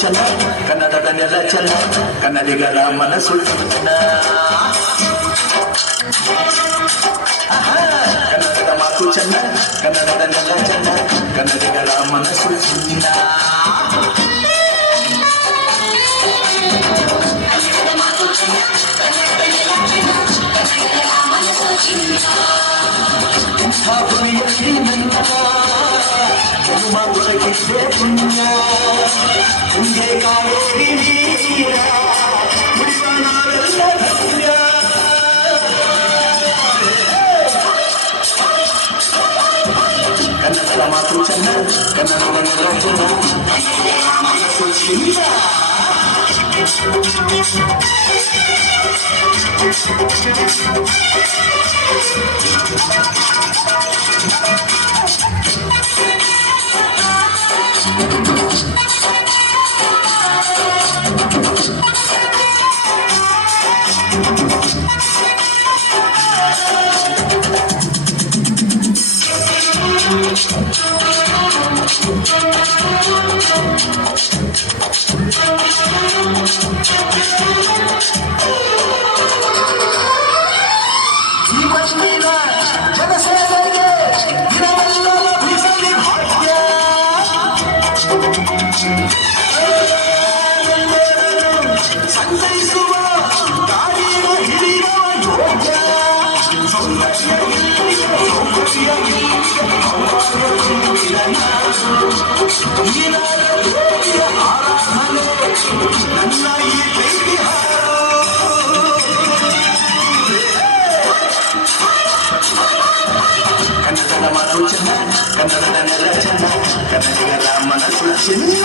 ಚೆನ್ನ ಕನ್ನಡದ ನೆಲ ಚೆನ್ನ ಕನ್ನಡಿಗರ ಮನಸ್ಸು ಚೆನ್ನ ಕನ್ನಡದ ಮಾತು ಚೆನ್ನ ಕನ್ನಡದ ನೆಲ ಚೆನ್ನ ಕನ್ನಡಿಗರ ಮನಸ್ಸು ಚೆನ್ನ ಭೂಮಿಯಲ್ಲಿ ನನ್ನ ದೊರಕಿದ್ದೆ ಪುಣ್ಯ ತುಂಗೆ ಕಾವೇರಿ ನೀರ ಉಳಿವ ನಾವೆಲ್ಲ ಧನ್ಯ ಕನ್ನಡದ ಮಾತು ಚೆನ್ನ ಕನ್ನಡದ ನೆಲ ಚೆನ್ನ ಮನಸ್ಸು ಚಿನ್ನ ಸಂತೈಸುವ ಗಾಡಿಯ ಹಿಡಿಯುವ ಯೋಗ್ಯ ಆರಾಧನೆ ನನ್ನ ಈ ಪ್ರೀತಿ ಕನ್ನಡದ ಮಾತು ಚೆನ್ನ ಕನ್ನಡದ ನೆಲ ಚೆನ್ನ ಕನ್ನಡಿಗರ ಮನಸ್ಸು ಚೆನ್ನ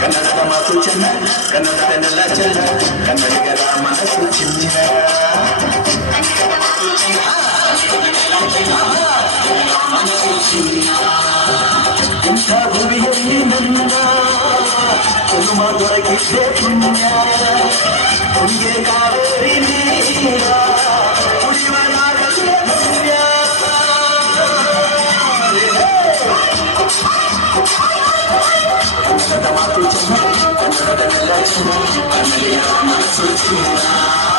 ಕನ್ನಡದ ಮಾತು ಚೆನ್ನ ಕನ್ನಡದ ನೆಲ ಚೆನ್ನ ಕನ್ನಡಿಗರ ಮನಸ್ಸು ಚಿನ್ನ ಇಂಥ ಭೂಮಿಯಲ್ಲಿ ನನ್ನ ಜನ್ಮ ದೊರಕಿದ್ದೆ ಪುಣ್ಯ ತುಂಗೆ ಕಾವೇರಿ ನೀರ ಉಳಿವ ನಾವೆಲ್ಲ ಧನ್ಯ ಕನ್ನಡದ ಮಾತು ಚೆನ್ನ ಕನ್ನಡದ ನೆಲ ಚೆನ್ನ ಕನ್ನಡಿಗರ ಮನಸ್ಸು ಚಿನ್ನ